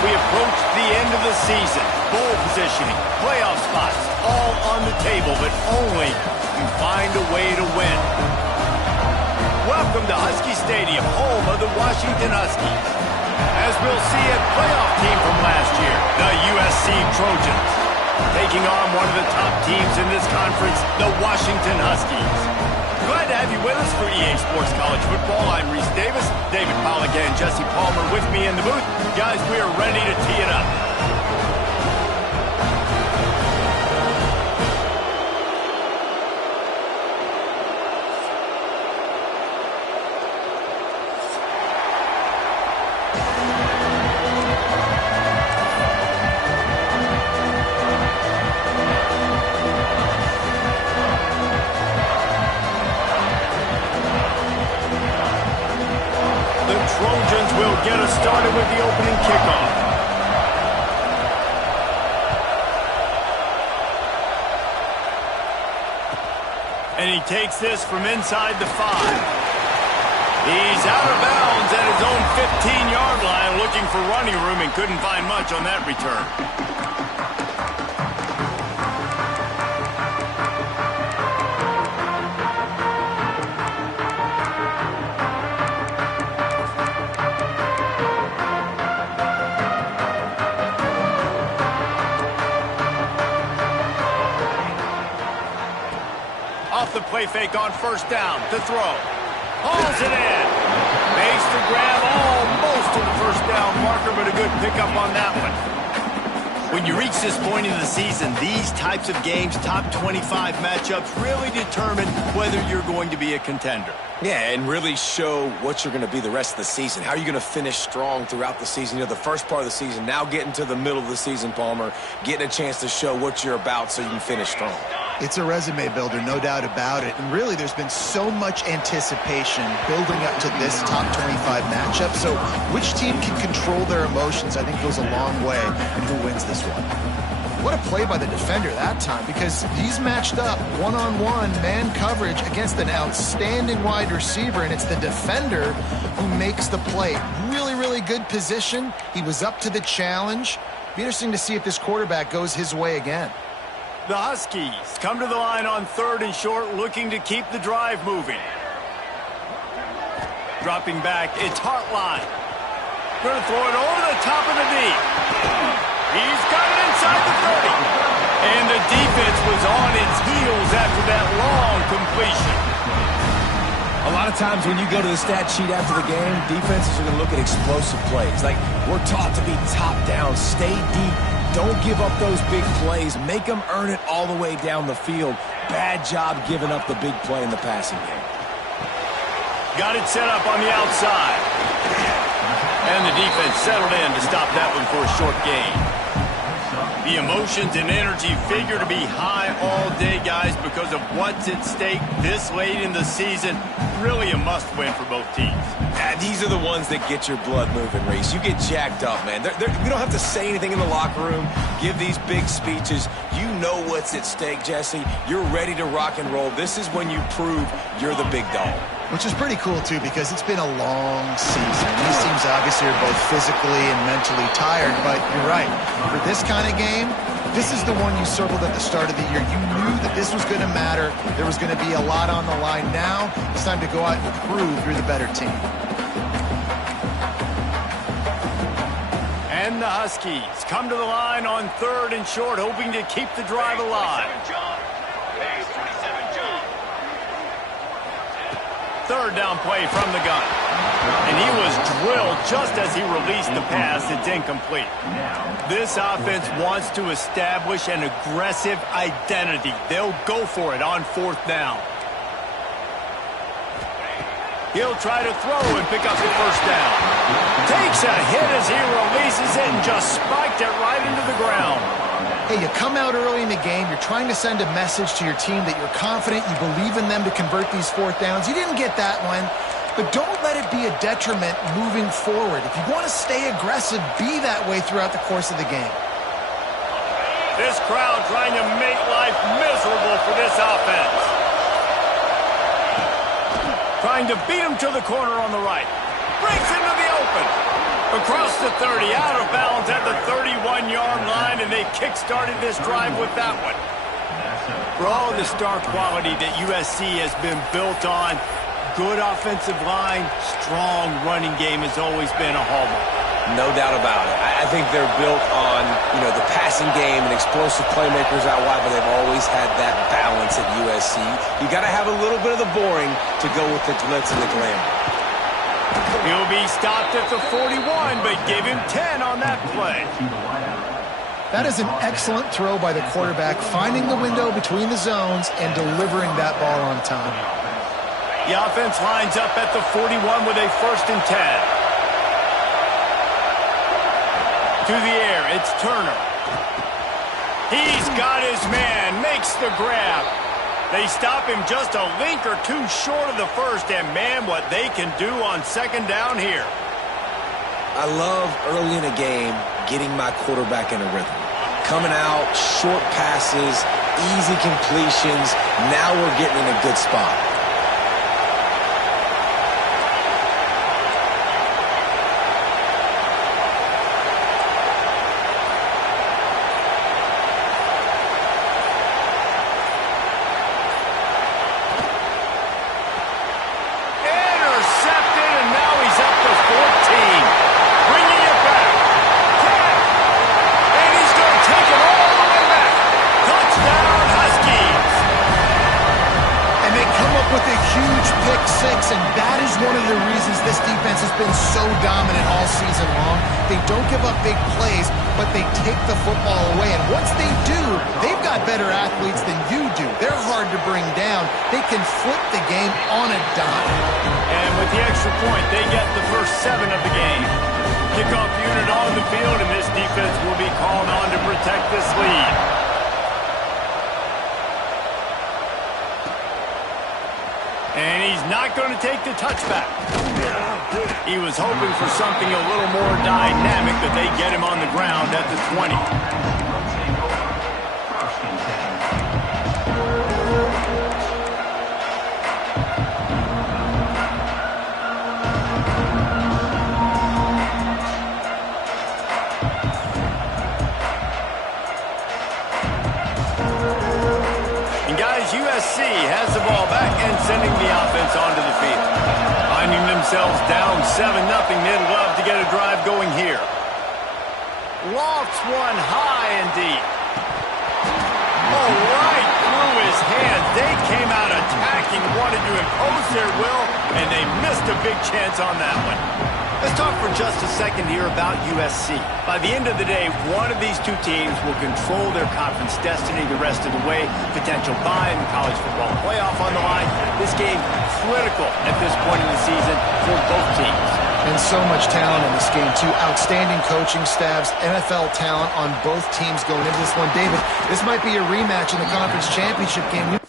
we approach the end of the season. Bowl positioning, playoff spots, all on the table, but only you find a way to win. Welcome to Husky Stadium, home of the Washington Huskies. As we'll see, a playoff team from last year, the USC Trojans, taking on one of the top teams in this conference, the Washington Huskies. Glad to have you with us for EA Sports College Football. I'm Reese Davis, David Pollack and Jesse Palmer with me in the booth. Guys, we are ready to tee it up. Trojans will get us started with the opening kickoff. And he takes this from inside the 5. He's out of bounds at his own 15-yard line, looking for running room and couldn't find much on that return. Off the play fake on first down to throw. Hauls it in. Makes the grab almost to the first down marker, but a good pickup on that one. When you reach this point in the season, these types of games, top 25 matchups, really determine whether you're going to be a contender. Yeah, and really show what you're going to be the rest of the season. How are you going to finish strong throughout the season? You know, the first part of the season, now getting to the middle of the season, Palmer, getting a chance to show what you're about so you can finish strong. It's a resume builder, no doubt about it. And really, there's been so much anticipation building up to this top 25 matchup. So which team can control their emotions, I think, goes a long way in who wins this one. What a play by the defender that time, because he's matched up one-on-one man coverage against an outstanding wide receiver, and it's the defender who makes the play. Really, really good position. He was up to the challenge. Be interesting to see if this quarterback goes his way again. The Huskies come to the line on 3rd and short, looking to keep the drive moving. Dropping back, it's Hartline. Going to throw it over the top of the deep. He's got it inside the 30. And the defense was on its heels after that long completion. A lot of times when you go to the stat sheet after the game, defenses are going to look at explosive plays. Like, we're taught to be top down, stay deep. Don't give up those big plays. Make them earn it all the way down the field. Bad job giving up the big play in the passing game. Got it set up on the outside. And the defense settled in to stop that one for a short gain. The emotions and energy figure to be high all day, guys, because of what's at stake this late in the season. Really a must-win for both teams. Yeah, these are the ones that get your blood moving, Reese. You get jacked up, man. We don't have to say anything in the locker room, give these big speeches. You know what's at stake, Jesse. You're ready to rock and roll. This is when you prove you're the big dog. Which is pretty cool, too, because it's been a long season. These teams obviously are both physically and mentally tired, but you're right. For this kind of game, this is the one you circled at the start of the year. You knew that this was going to matter. There was going to be a lot on the line. Now it's time to go out and prove you're the better team. And the Huskies come to the line on 3rd and short, hoping to keep the drive alive. 3rd down play from the gun. And he was drilled just as he released the pass. It's incomplete. This offense wants to establish an aggressive identity. They'll go for it on 4th down. He'll try to throw and pick up the first down. Takes a hit as he releases it and just spiked it right into the ground. Hey, you come out early in the game, you're trying to send a message to your team that you're confident, you believe in them to convert these 4th downs. You didn't get that one, but don't let it be a detriment moving forward. If you want to stay aggressive, be that way throughout the course of the game. This crowd trying to make life miserable for this offense. Trying to beat him to the corner on the right. Breaks into the open. Across the 30, out of bounds at the 31-yard line, and they kick-started this drive with that one. For all the star quality that USC has been built on, good offensive line, strong running game has always been a hallmark. No doubt about it. I think they're built on, the passing game and explosive playmakers out wide, but they've always had that balance at USC. You got to have a little bit of the boring to go with the glitz and the glamour. He'll be stopped at the 41, but give him 10 on that play. That is an excellent throw by the quarterback, finding the window between the zones and delivering that ball on time. The offense lines up at the 41 with a 1st and 10. To the air, it's Turner. He's got his man, makes the grab. They stop him just a link or two short of the first, and man, what they can do on 2nd down here. I love early in a game getting my quarterback in a rhythm. Coming out, short passes, easy completions. Now we're getting in a good spot. And that is one of the reasons this defense has been so dominant all season long. They don't give up big plays, but they take the football away. And once they do, they've got better athletes than you do. They're hard to bring down. They can flip the game on a dime. And with the extra point, they get the first 7 of the game. Kickoff unit on the field, and this defense will be called on to protect this lead. And he's not going to take the touchback. He was hoping for something a little more dynamic, but they get him on the ground at the 20. USC has the ball back and sending the offense onto the field. Finding themselves down 7-0, they'd love to get a drive going here. Lofts one high and deep. Oh, right through his hands. They came out attacking, wanted to impose their will, and they missed a big chance on that one. Let's talk for just a second here about USC. By the end of the day, one of these two teams will control their conference destiny the rest of the way. Potential bye in the college football playoff on the line. This game critical at this point in the season for both teams. And so much talent in this game, too. Outstanding coaching staffs, NFL talent on both teams going into this one. David, this might be a rematch in the conference championship game.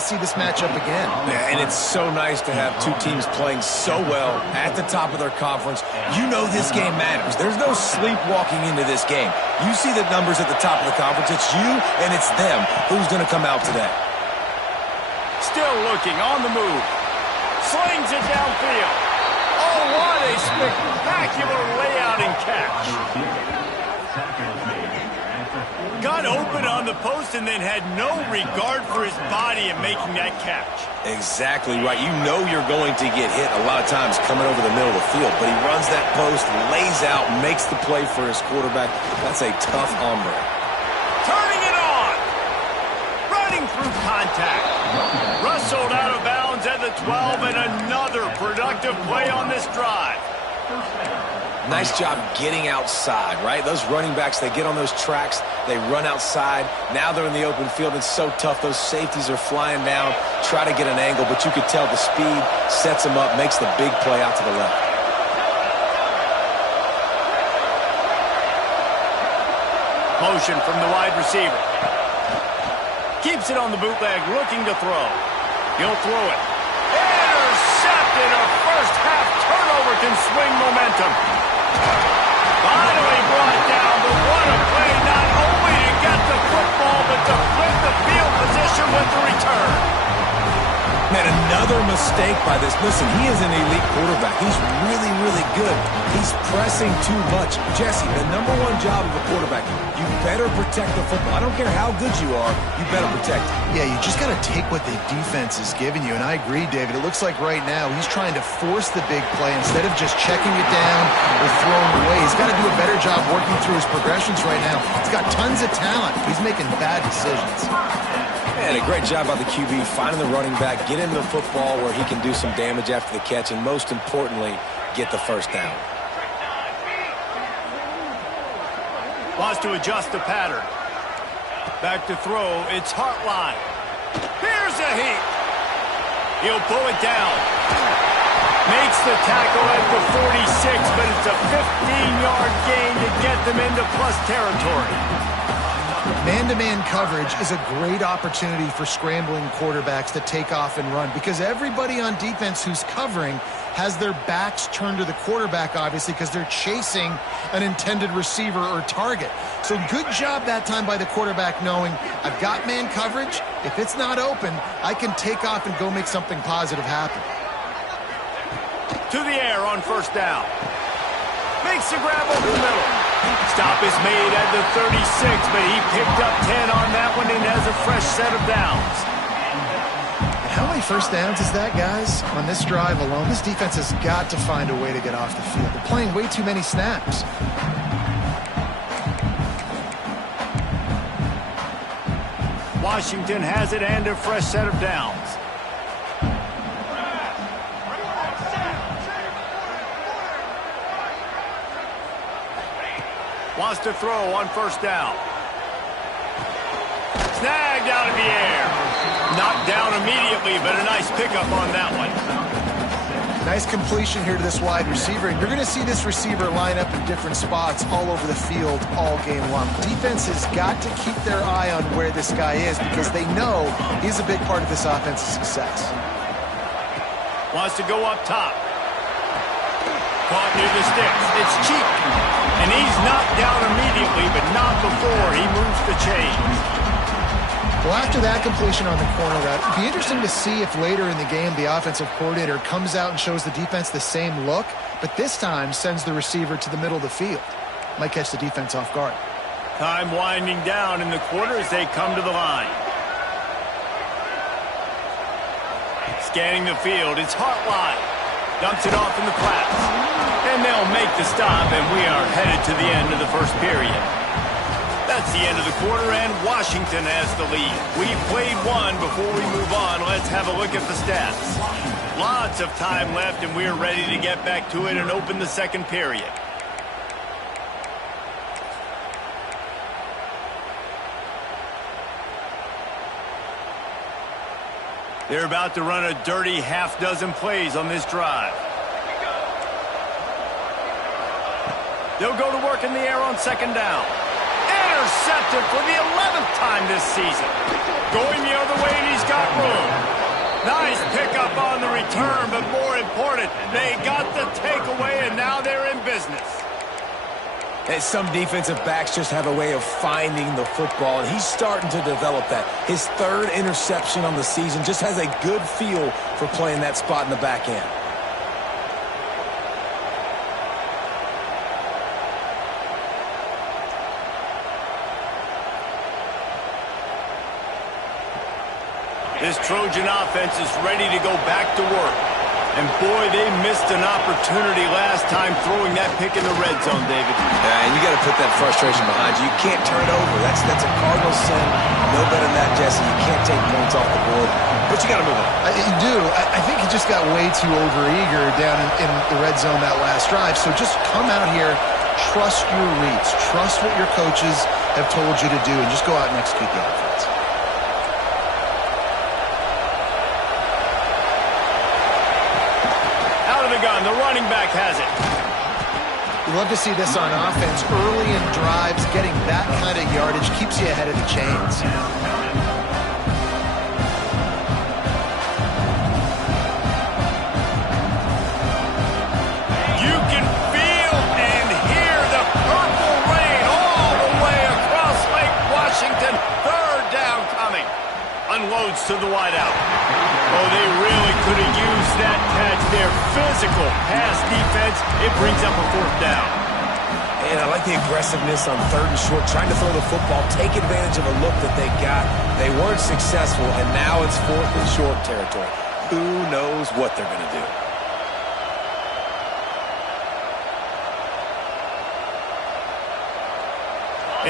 See this matchup again. Yeah, and it's so nice to have two teams playing so well at the top of their conference. You know this game matters. There's no sleepwalking into this game. You see the numbers at the top of the conference. It's you and it's them. Who's going to come out today? Still looking on the move. Slings it downfield. Oh, what a spectacular layout and catch. Got open on the post and then had no regard for his body in making that catch. Exactly right. You know you're going to get hit a lot of times coming over the middle of the field, but he runs that post, lays out, makes the play for his quarterback. That's a tough hombre. Turning it on. Running through contact. Rustled out of bounds at the 12, and another productive play on this drive. Nice job getting outside, right? Those running backs, they get on those tracks, they run outside. Now they're in the open field. It's so tough. Those safeties are flying down, try to get an angle, but you could tell the speed sets them up, makes the big play out to the left. Motion from the wide receiver. Keeps it on the bootleg, looking to throw. He'll throw it. Intercepted! A first-half turnover can swing momentum. Finally brought down, but what a play, not only to get the football, but to flip the field position with the return. Man, another mistake by this. Listen, he is an elite quarterback. He's really, really good. He's pressing too much. Jesse, the number one job of a quarterback, you better protect the football. I don't care how good you are, you better protect it. Yeah, you just got to take what the defense is giving you. And I agree, David. It looks like right now he's trying to force the big play instead of just checking it down or throwing away. He's got to do a better job working through his progressions right now. He's got tons of talent. He's making bad decisions. And a great job by the QB, finding the running back, get him the football where he can do some damage after the catch, and most importantly, get the first down. Wants to adjust the pattern. Back to throw, it's Hartline. Here's a heat. He'll pull it down. Makes the tackle at the 46, but it's a 15-yard gain to get them into plus territory. Man-to-man coverage is a great opportunity for scrambling quarterbacks to take off and run because everybody on defense who's covering has their backs turned to the quarterback, obviously, because they're chasing an intended receiver or target. So good job that time by the quarterback knowing I've got man coverage. If it's not open, I can take off and go make something positive happen. To the air on first down. Makes the grab over the middle. Stop is made at the 36, but he picked up 10 on that one and has a fresh set of downs. And how many first downs is that, guys? On this drive alone, this defense has got to find a way to get off the field. They're playing way too many snaps. Washington has it and a fresh set of downs. Wants to throw on first down. Snagged out of the air. Knocked down immediately, but a nice pickup on that one. Nice completion here to this wide receiver, and you're going to see this receiver line up in different spots all over the field all game long. Defense has got to keep their eye on where this guy is because they know he's a big part of this offense's success. Wants to go up top. Caught near the sticks. It's Cheek. And he's knocked down immediately, but not before he moves the chains. Well, after that completion on the corner route, it'd be interesting to see if later in the game the offensive coordinator comes out and shows the defense the same look, but this time sends the receiver to the middle of the field. Might catch the defense off guard. Time winding down in the quarter as they come to the line. Scanning the field, it's Hartline. Dumps it off in the flats. And they'll make the stop, and we are headed to the end of the first period. That's the end of the quarter, and Washington has the lead. We've played one. Before we move on, let's have a look at the stats. Lots of time left, and we're ready to get back to it and open the second period. They're about to run a dirty half-dozen plays on this drive. They'll go to work in the air on second down. Intercepted for the 11th time this season. Going the other way, and he's got room. Nice pickup on the return, but more important, they got the takeaway, and now they're in business. And some defensive backs just have a way of finding the football, and he's starting to develop that. His third interception on the season, just has a good feel for playing that spot in the back end. This Trojan offense is ready to go back to work. And boy, they missed an opportunity last time throwing that pick in the red zone, David. And you got to put that frustration behind you. You can't turn it over. That's a cardinal sin. No better than that, Jesse. You can't take points off the board. but you got to move on. You do. I think he just got way too overeager down in the red zone that last drive. So just come out here, trust your reads, trust what your coaches have told you to do, and just go out and execute the offense. Out of the gun, the running back has it. You love to see this on offense. Early in drives, getting that kind of yardage keeps you ahead of the chains. You can feel and hear the purple rain all the way across Lake Washington. Third down coming. Unloads to the wideout. Oh, they really could have used that catch there. Physical pass defense. It brings up a fourth down. And I like the aggressiveness on 3rd and short, trying to throw the football, take advantage of a look that they got. They weren't successful, and now it's 4th and short territory. Who knows what they're going to do?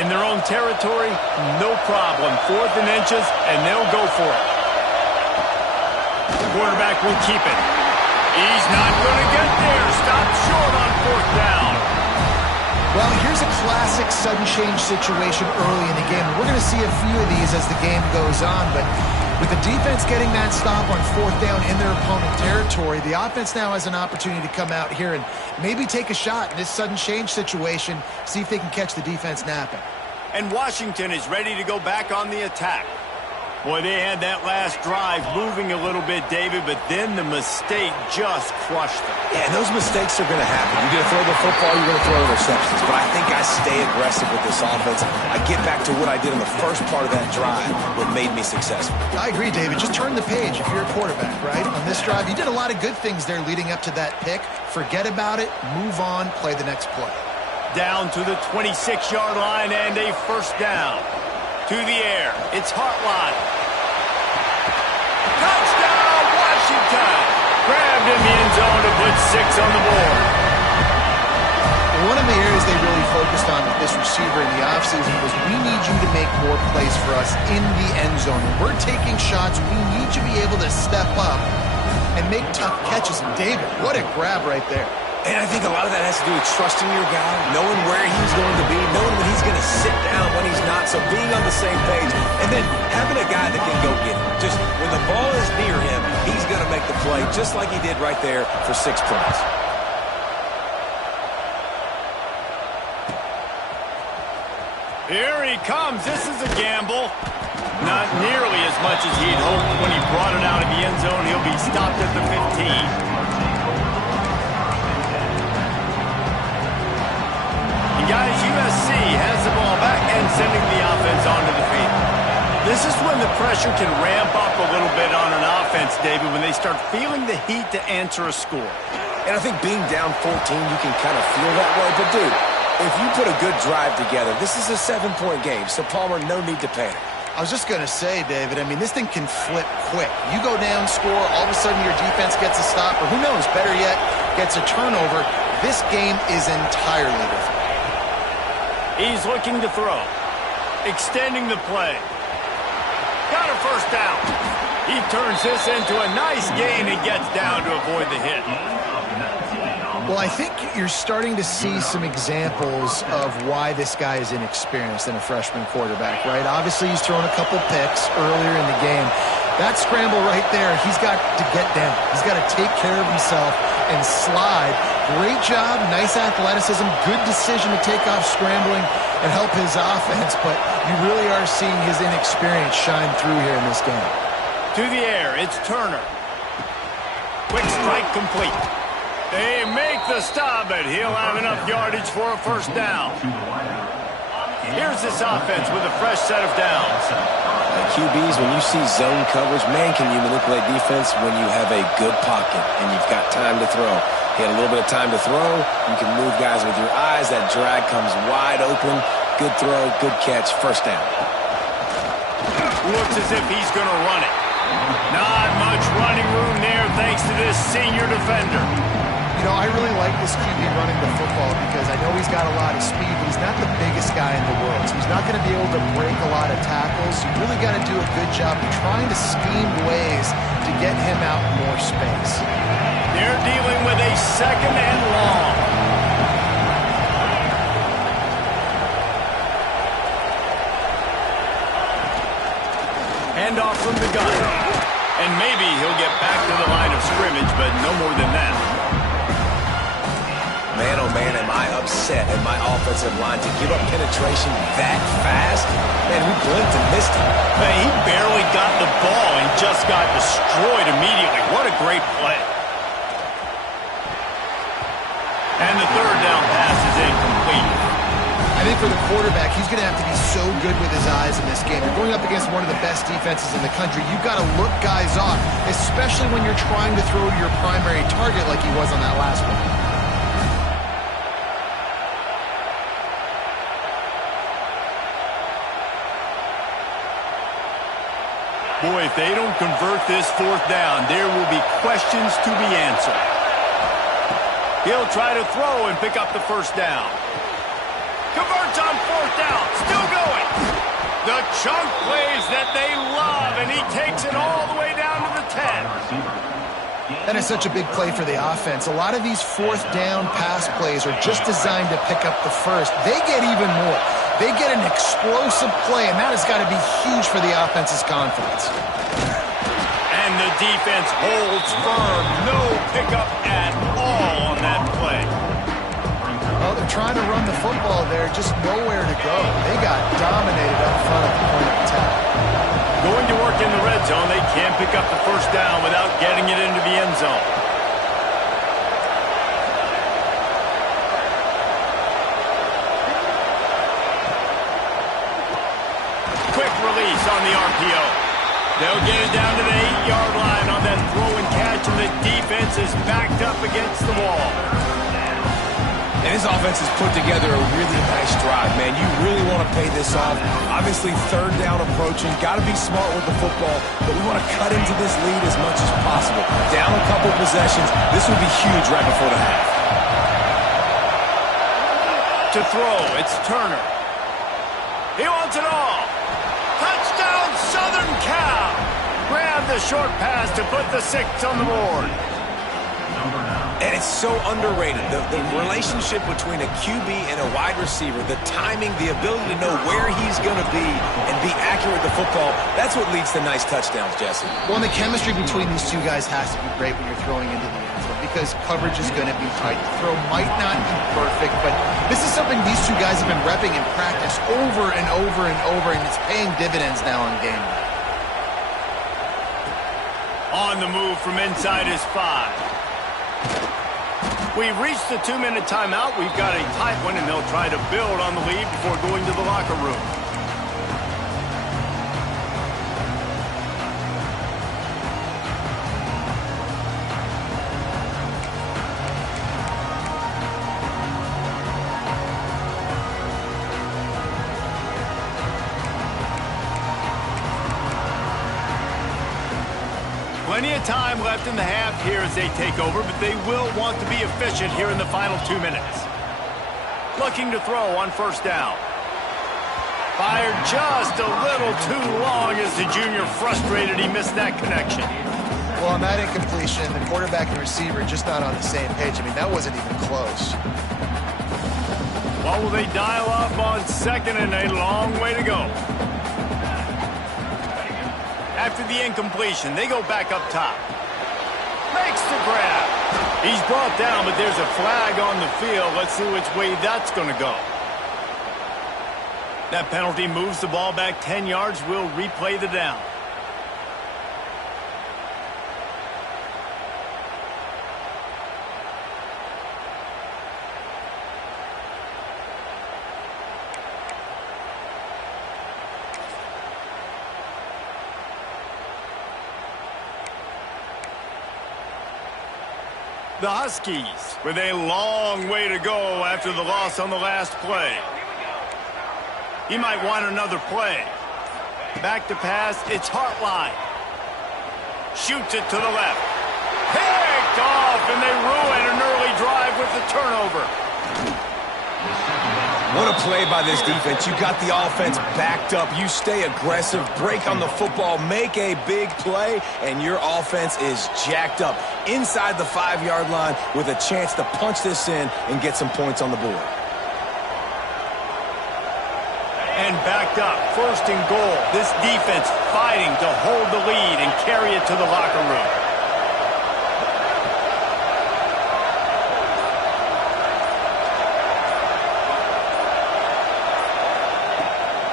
In their own territory, no problem. 4th and inches, and they'll go for it. The quarterback will keep it. He's not going to get there. Stopped short on 4th down. Well, here's a classic sudden change situation early in the game. We're going to see a few of these as the game goes on, but with the defense getting that stop on 4th down in their opponent territory, the offense now has an opportunity to come out here and maybe take a shot in this sudden change situation, see if they can catch the defense napping. And Washington is ready to go back on the attack. Boy, they had that last drive moving a little bit, David, but then the mistake just crushed them. Yeah, and those mistakes are going to happen. You're going to throw the football, you're going to throw interceptions. But I think I stay aggressive with this offense. I get back to what I did in the first part of that drive, what made me successful. I agree, David. Just turn the page if you're a quarterback, right? On this drive, you did a lot of good things there leading up to that pick. Forget about it, move on, play the next play. Down to the 26-yard line and a first down. To the air, it's Hartline. Touchdown, Washington! Grabbed in the end zone to put 6 on the board. One of the areas they really focused on with this receiver in the offseason was we need you to make more plays for us in the end zone. When we're taking shots, we need you to be able to step up and make tough catches. And David, what a grab right there. And I think a lot of that has to do with trusting your guy, knowing where he's going to be, knowing when he's going to sit down, when he's not, so being on the same page, and then having a guy that can go get it. Just when the ball is near him, he's going to make the play, just like he did right there for 6 points. Here he comes. This is a gamble. Not nearly as much as he'd hoped when he brought it out of the end zone. He'll be stopped at the 15. Guys, USC has the ball back and sending the offense onto the field. This is when the pressure can ramp up a little bit on an offense, David, when they start feeling the heat to answer a score. And I think being down 14, you can kind of feel that way. But, dude, if you put a good drive together, this is a 7-point game. So, Palmer, no need to panic. I was just going to say, David, I mean, this thing can flip quick. You go down, score, all of a sudden your defense gets a stop, or who knows, better yet, gets a turnover. This game is entirely different. He's looking to throw. Extending the play. Got a first down. He turns this into a nice gain and gets down to avoid the hit. Well, I think you're starting to see some examples of why this guy is inexperienced in a freshman quarterback, right? Obviously, he's thrown a couple picks earlier in the game. That scramble right there, he's got to get down. He's got to take care of himself and slide. Great job, nice athleticism, good decision to take off scrambling and help his offense, but you really are seeing his inexperience shine through here in this game. To the air, it's Turner. Quick strike complete. They make the stop, but he'll have enough yardage for a first down. Here's this offense with a fresh set of downs. QBs, when you see zone coverage, man, can you manipulate defense when you have a good pocket and you've got time to throw. He had a little bit of time to throw. You can move guys with your eyes. That drag comes wide open. Good throw, good catch, first down. Looks as if he's going to run it. Not much running room there thanks to this senior defender. You know, I really like this QB running the football because I know he's got a lot of speed, but he's not the biggest guy in the world. So he's not going to be able to break a lot of tackles. You really got to do a good job of trying to scheme ways to get him out in more space. They're dealing with a 2nd and long. Handoff from the gun. And maybe he'll get back to the line of scrimmage, but no more than that. Man, oh man, am I upset at my offensive line to give up penetration that fast? Man, we blinked and missed him. Man, he barely got the ball and just got destroyed immediately. What a great play. And the 3rd down pass is incomplete. I think for the quarterback, he's going to have to be so good with his eyes in this game. You're going up against one of the best defenses in the country. You've got to look guys off, especially when you're trying to throw to your primary target like he was on that last one. Boy, if they don't convert this 4th down, there will be questions to be answered. He'll try to throw and pick up the 1st down. Converts on 4th down. Still going. The chunk plays that they love, and he takes it all the way down to the 10. That is such a big play for the offense. A lot of these 4th down pass plays are just designed to pick up the 1st. They get even more. They get an explosive play, and that has got to be huge for the offense's confidence. And the defense holds firm. No pickup at all on that play. Well, they're trying to run the football there, just nowhere to go. They got dominated up front at the point of attack. Going to work in the red zone, they can't pick up the 1st down without getting it into the end zone. Quick release on the RPO. They'll get it down to the 8-yard line on that throw and catch, and the defense is backed up against the wall. And his offense has put together a really nice drive, man. You really want to pay this off. Obviously, 3rd down approaching. Got to be smart with the football, but we want to cut into this lead as much as possible. Down a couple possessions. This would be huge right before the half. To throw, it's Turner. He wants it all. Touchdown, Southern Cal. Grab the short pass to put the 6 on the board. And it's so underrated. The relationship between a QB and a wide receiver, the timing, the ability to know where he's going to be and be accurate with the football, that's what leads to nice touchdowns, Jesse. Well, and the chemistry between these two guys has to be great when you're throwing into the end zone because coverage is going to be tight. The throw might not be perfect, but this is something these two guys have been repping in practice over and over and over, and it's paying dividends now in game. On the move from inside his 5. We've reached the 2-minute timeout. We've got a tight one, and they'll try to build on the lead before going to the locker room. Plenty of time left in the half here as they take over, but they will want to be efficient here in the final 2 minutes. Looking to throw on 1st down. Fired just a little too long as the junior frustrated he missed that connection. Well, on that incompletion, the quarterback and receiver just not on the same page. I mean, that wasn't even close. Well, will they dial up on 2nd and a long way to go? After the incompletion, they go back up top. Makes the grab. He's brought down, but there's a flag on the field. Let's see which way that's going to go. That penalty moves the ball back 10 yards. We'll replay the down. The Huskies with a long way to go after the loss on the last play. He might want another play. Back to pass, it's Hartline. Shoots it to the left. Picked off, and they ruin an early force a turnover. What a play by this defense. You got the offense backed up. You stay aggressive, break on the football, make a big play, and your offense is jacked up inside the 5-yard line with a chance to punch this in and get some points on the board. And backed up, 1st and goal. This defense fighting to hold the lead and carry it to the locker room.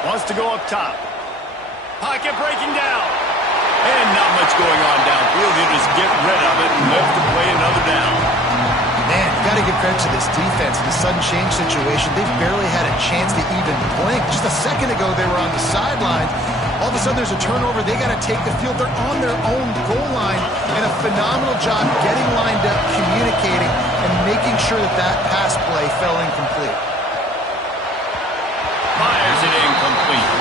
Wants to go up top. Pocket breaking down. And not much going on downfield. He'll just get rid of it and move to play another down. Man, you got to give credit to this defense. In the sudden change situation, they've barely had a chance to even blink. Just a second ago, they were on the sidelines. All of a sudden, there's a turnover. They got to take the field. They're on their own goal line. And a phenomenal job getting lined up, communicating, and making sure that that pass play fell incomplete. Fires it incomplete.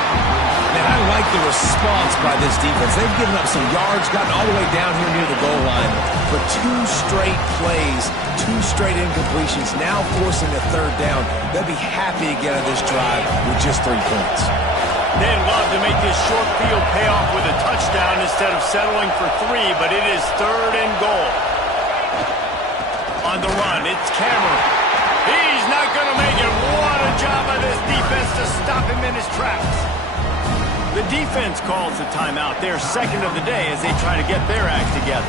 Man, I like the response by this defense. They've given up some yards, gotten all the way down here near the goal line. For 2 straight plays, 2 straight incompletions, now forcing a 3rd down. They'll be happy to get out of this drive with just 3 points. They'd love to make this short field pay off with a touchdown instead of settling for 3, but it is 3rd and goal. On the run, it's Cameron. He's not going to make it. What a job by this defense to stop him in his tracks. The defense calls the timeout. Their 2nd of the day as they try to get their act together.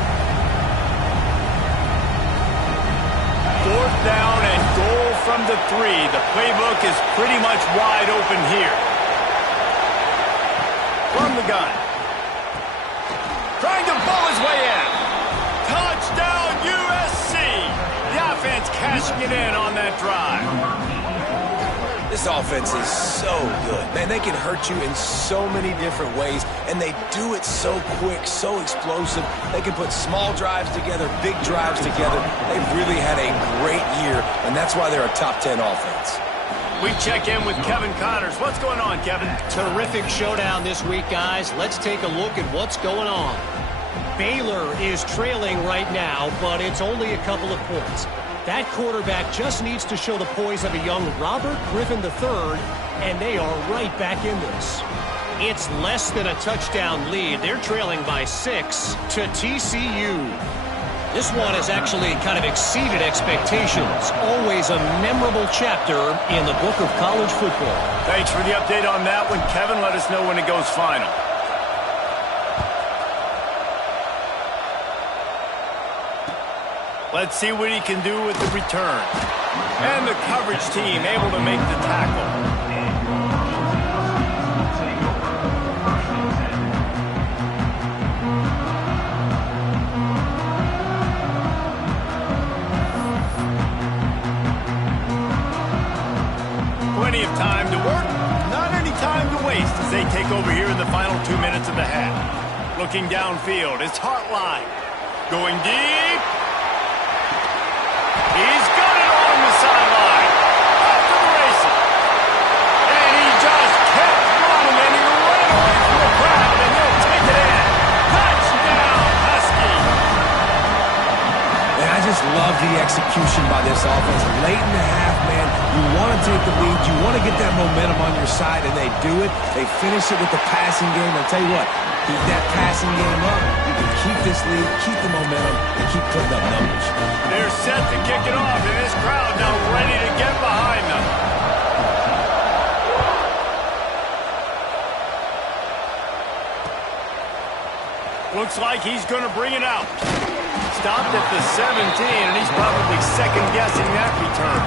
4th down and goal from the 3. The playbook is pretty much wide open here. From the gun. Trying to pull his way in. Touchdown USC. The offense cashing it in on that drive. This offense is so good. Man, they can hurt you in so many different ways, and they do it so quick, so explosive. They can put small drives together, big drives together. They've really had a great year, and that's why they're a top 10 offense. We check in with Kevin Connors. What's going on, Kevin? Terrific showdown this week, guys. Let's take a look at what's going on. Baylor is trailing right now, but it's only a couple of points. That quarterback just needs to show the poise of a young Robert Griffin III, and they are right back in this. It's less than a touchdown lead. They're trailing by 6 to TCU. This one has actually kind of exceeded expectations. Always a memorable chapter in the book of college football. Thanks for the update on that one, Kevin. Let us know when it goes final. Let's see what he can do with the return. And the coverage team able to make the tackle. Plenty of time to work, not any time to waste as they take over here in the final 2 minutes of the half. Looking downfield, it's Hartline. Going deep. He's got it on the sideline. Off to the races. And he just kept running, and he ran away from the crowd, and he'll take it in. Touchdown, Husky. And I just love the execution by this offense. Late in the half, man, you want to take the lead. You want to get that momentum on your side, and they do it. They finish it with the passing game. I'll tell you what, keep that passing game up. You can keep this lead, keep the momentum, and keep putting up numbers. They're set to kick it off, and this crowd now ready to get behind them. Looks like he's going to bring it out. Stopped at the 17, and he's probably second-guessing that return.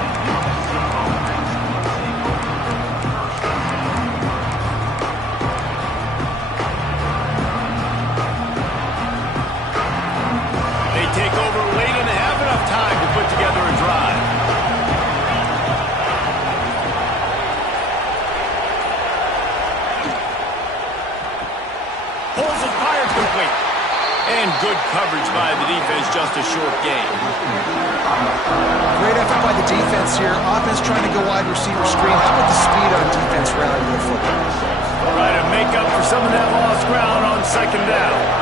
Take over late and have enough time to put together a drive. Pulls it, fired complete. And good coverage by the defense, just a short gain. Great effort by the defense here. Offense trying to go wide receiver screen. How about the speed on defense rallying the football? Try to make up for some of that lost ground on 2nd down.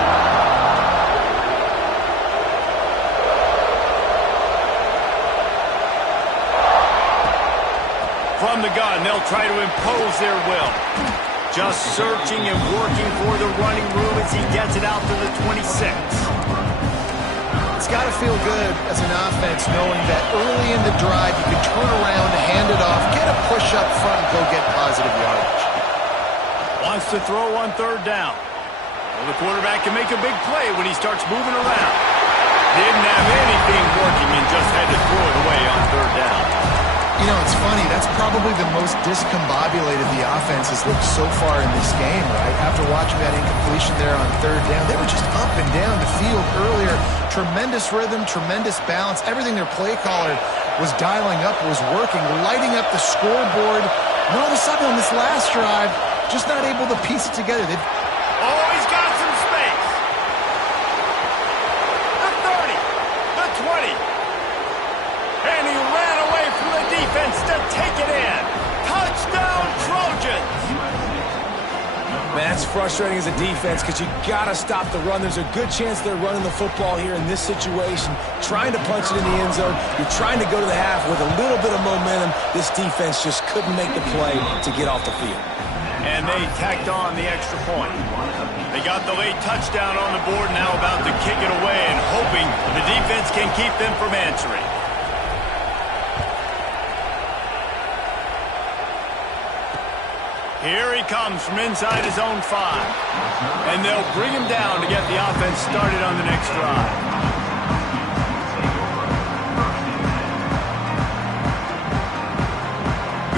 from the gun. They'll try to impose their will. Just searching and working for the running room as he gets it out to the 26. It's got to feel good as an offense knowing that early in the drive you can turn around, hand it off, get a push up front, and go get positive yardage. Wants to throw on third down. Well, the quarterback can make a big play when he starts moving around. Didn't have anything working and just had to throw it away on third down. You know, it's funny. That's probably the most discombobulated the offense has looked so far in this game, right? After watching that incompletion there on third down, they were just up and down the field earlier. Tremendous rhythm, tremendous balance. Everything their play caller was dialing up was working, lighting up the scoreboard. And all of a sudden on this last drive, just not able to piece it together. He's got some space. The 30, the 20. And he ran away from the defense to take it in. Touchdown, Trojans. Man, that's frustrating as a defense because you got to stop the run. There's a good chance they're running the football here in this situation, trying to punch it in the end zone. You're trying to go to the half with a little bit of momentum. This defense just couldn't make the play to get off the field. And they tacked on the extra point. They got the late touchdown on the board, now about to kick it away and hoping the defense can keep them from answering. Here he comes from inside his own 5. And they'll bring him down to get the offense started on the next drive.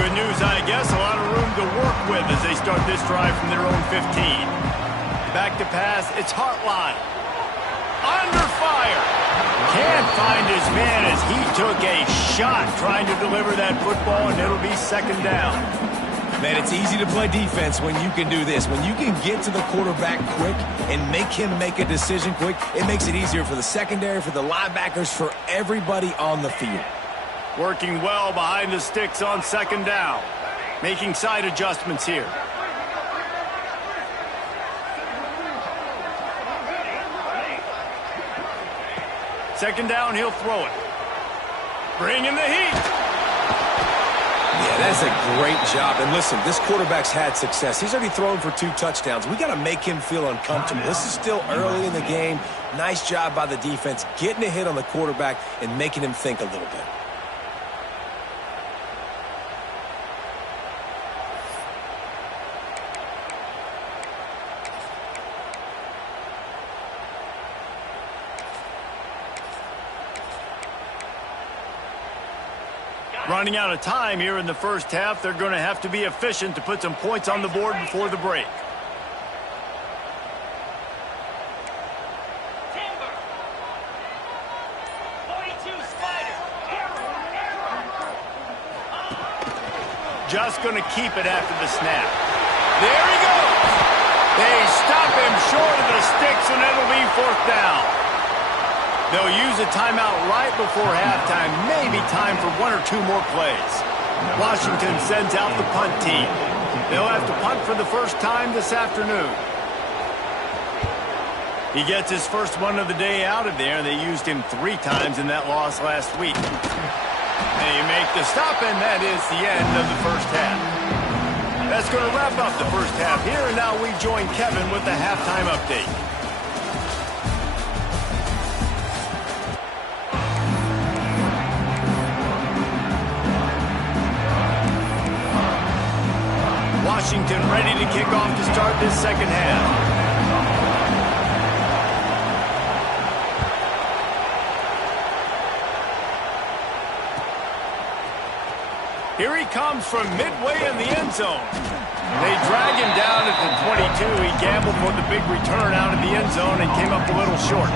Good news, I guess. A lot of room to work with as they start this drive from their own 15. Back to pass. It's Hartline. Under fire. Can't find his man as he took a shot trying to deliver that football, and it'll be second down. Man, it's easy to play defense when you can do this. When you can get to the quarterback quick and make him make a decision quick, it makes it easier for the secondary, for the linebackers, for everybody on the field. Working well behind the sticks on second down. Making side adjustments here. Second down, he'll throw it. Bring in the heat. Yeah, that's a great job. And listen, this quarterback's had success. He's already thrown for 2 touchdowns. We got to make him feel uncomfortable. This is still early in the game. Nice job by the defense, getting a hit on the quarterback and making him think a little bit. Running out of time here in the first half. They're going to have to be efficient to put some points on the board before the break. Just going to keep it after the snap. There he goes. They stop him short of the sticks, and it'll be fourth down. They'll use a timeout right before halftime. Maybe time for 1 or 2 more plays. Washington sends out the punt team. They'll have to punt for the first time this afternoon. He gets his first one of the day out of there. They used him 3 times in that loss last week. They make the stop, and that is the end of the first half. That's going to wrap up the first half here, and now we join Kevin with the halftime update. Washington ready to kick off to start this second half. Here he comes from midway in the end zone. They drag him down at the 22. He gambled for the big return out of the end zone and came up a little short.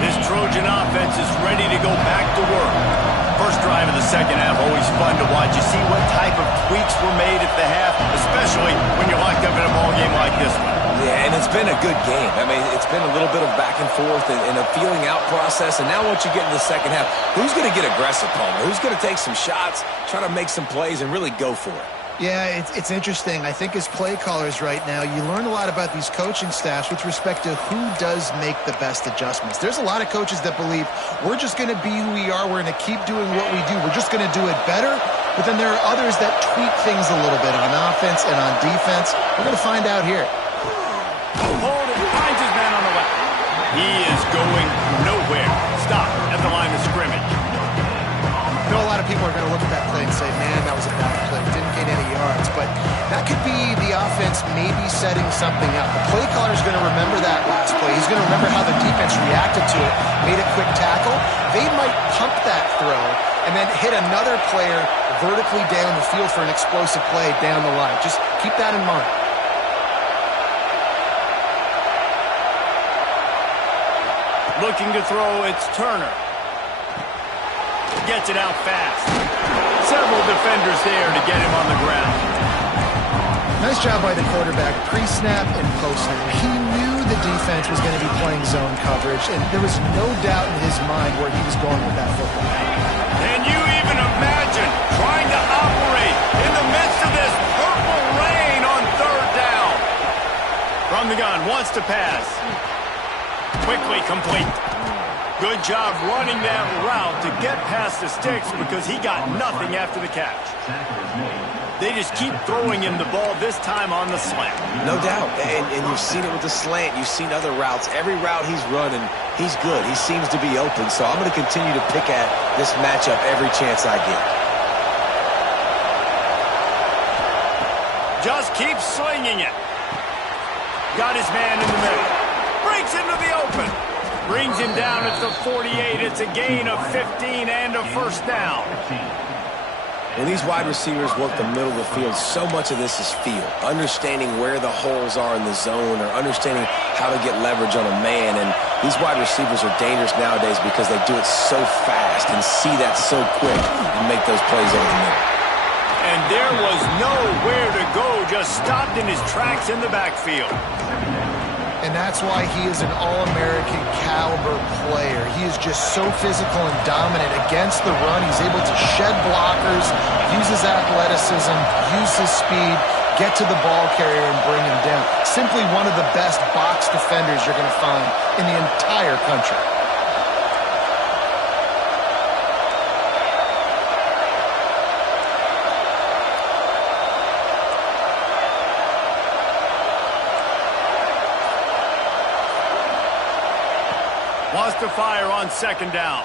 This Trojan offense is ready to go back to work. First drive of the second half, always fun to watch. You see what type of tweaks were made at the half, especially when you're locked up in a ball game like this one. Yeah, and it's been a good game. I mean, it's been a little bit of back and forth and a feeling out process. And now once you get in the second half, who's going to get aggressive, Palmer? Who's going to take some shots, try to make some plays, and really go for it? Yeah, it's interesting. I think as play callers right now, you learn a lot about these coaching staffs with respect to who does make the best adjustments. There's a lot of coaches that believe we're just going to be who we are. We're going to keep doing what we do. We're just going to do it better. But then there are others that tweak things a little bit on offense and on defense. We're going to find out here. Hold it. Finds his man on the left. He is going nowhere. Stop at the line of scrimmage. I know a lot of people are going to look at that play and say, man, that was a bad play. Didn't gain any yards. But that could be the offense maybe setting something up. The play caller is going to remember that last play. He's going to remember how the defense reacted to it, made a quick tackle. They might pump that throw and then hit another player vertically down the field for an explosive play down the line. Just keep that in mind. Looking to throw, it's Turner. Gets it out fast. Several defenders there to get him on the ground. Nice job by the quarterback, pre-snap and post-snap. He knew the defense was going to be playing zone coverage, and there was no doubt in his mind where he was going with that football. Can you even imagine trying to operate in the midst of this purple rain on third down? From the gun, wants to pass. Quickly complete. Good job running that route to get past the sticks because he got nothing after the catch. They just keep throwing him the ball, this time on the slant. No doubt, and you've seen it with the slant. You've seen other routes. Every route he's running, he's good. He seems to be open, so I'm going to continue to pick at this matchup every chance I get. Just keep slinging it. Got his man in the middle. Breaks into the open. Brings him down at the 48. It's a gain of 15 and a first down. When these wide receivers work the middle of the field, so much of this is feel. Understanding where the holes are in the zone or understanding how to get leverage on a man. And these wide receivers are dangerous nowadays because they do it so fast and see that so quick and make those plays over the middle. And there was nowhere to go, just stopped in his tracks in the backfield. And that's why he is an All-American caliber player. He is just so physical and dominant against the run. He's able to shed blockers, use his athleticism, use his speed, get to the ball carrier and bring him down. Simply one of the best box defenders you're going to find in the entire country. Wants to fire on second down.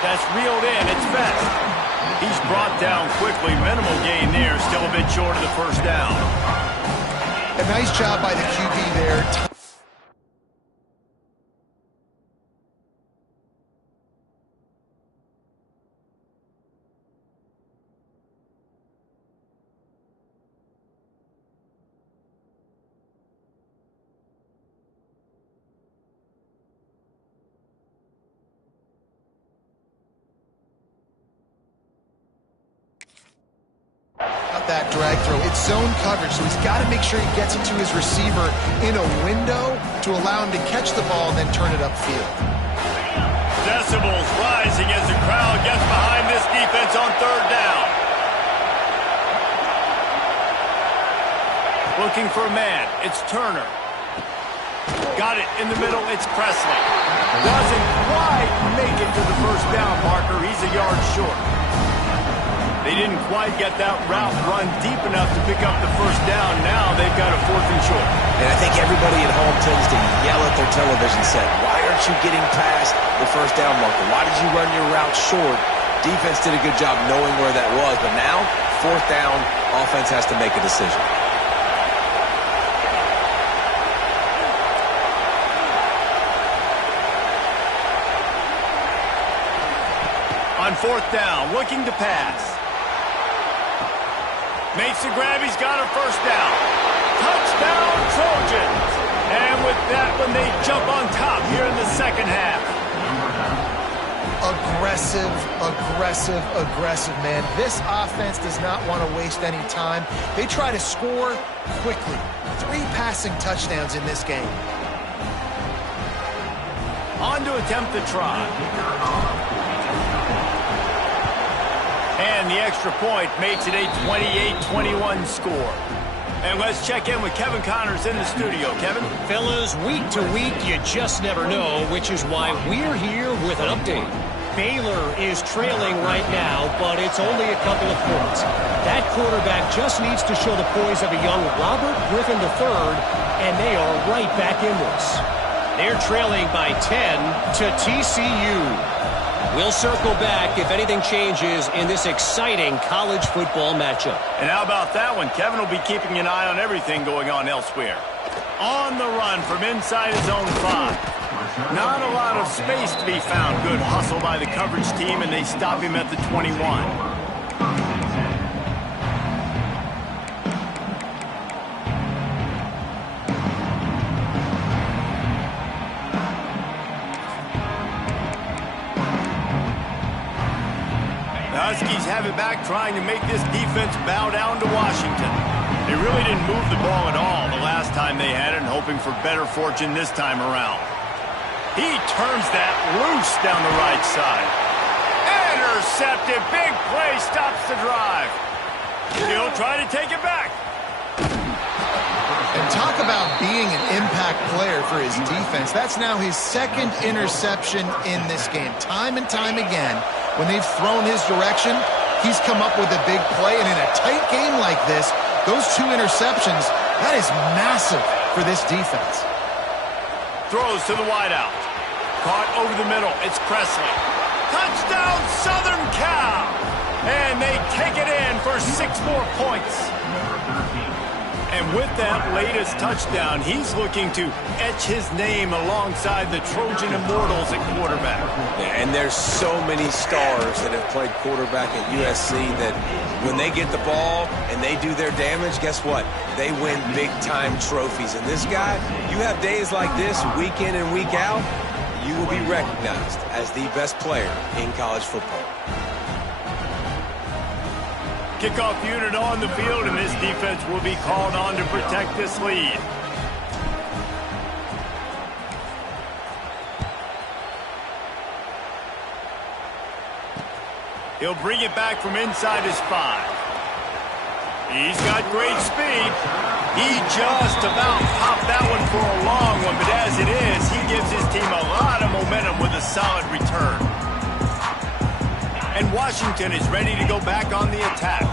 That's reeled in. It's best. He's brought down quickly. Minimal gain there. Still a bit short of the first down. A nice job by the QB there. That drag throw. It's zone coverage, so he's got to make sure he gets it to his receiver in a window to allow him to catch the ball and then turn it upfield. Decibels rising as the crowd gets behind this defense on third down. Looking for a man. It's Turner. Got it in the middle. It's Presley. Doesn't quite make it to the first down marker. He's a yard short. They didn't quite get that route run deep enough to pick up the first down. Now they've got a fourth and short. And I think everybody at home tends to yell at their television set, why aren't you getting past the first down marker? Why did you run your route short? Defense did a good job knowing where that was, but now, fourth down, offense has to make a decision. On fourth down, looking to pass. Makes the grab, he's got a first down. Touchdown, Trojans! And with that one, they jump on top here in the second half. Aggressive, aggressive, aggressive, man. This offense does not want to waste any time. They try to score quickly. 3 passing touchdowns in this game. On to attempt the try. And the extra point makes it a 28-21 score. And let's check in with Kevin Connors in the studio. Kevin? Fellas, week to week, you just never know, which is why we're here with an update. Baylor is trailing right now, but it's only a couple of points. That quarterback just needs to show the poise of a young Robert Griffin III, and they are right back in this. They're trailing by 10 to TCU. We'll circle back if anything changes in this exciting college football matchup. And how about that one? Kevin will be keeping an eye on everything going on elsewhere. On the run from inside his own 5. Not a lot of space to be found. Good hustle by the coverage team, and they stop him at the 21. Huskies have it back, trying to make this defense bow down to Washington. They really didn't move the ball at all the last time they had it, and hoping for better fortune this time around. He turns that loose down the right side. Intercepted. Big play stops the drive. He'll try to take it back. And talk about being an impact player for his defense. That's now his second interception in this game. Time and time again, when they've thrown his direction, he's come up with a big play. And in a tight game like this, those 2 interceptions, that is massive for this defense. Throws to the wideout. Caught over the middle. It's Presley. Touchdown, Southern Cal! And they take it in for 6 more points. And with that latest touchdown, he's looking to etch his name alongside the Trojan Immortals at quarterback. Yeah, and there's so many stars that have played quarterback at USC that when they get the ball and they do their damage, guess what? They win big-time trophies. And this guy, you have days like this, week in and week out, you will be recognized as the best player in college football. Kickoff unit on the field, and this defense will be called on to protect this lead. He'll bring it back from inside his 5. He's got great speed. He just about popped that one for a long one, but as it is, he gives his team a lot of momentum with a solid return. And Washington is ready to go back on the attack.